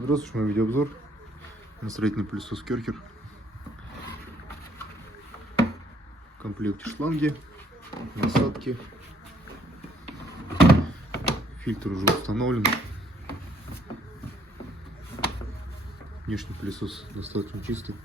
Здравствуйте, мой видеообзор на строительный пылесос Керхер. В комплекте шланги, насадки, фильтр уже установлен. Внешний пылесос достаточно чистый.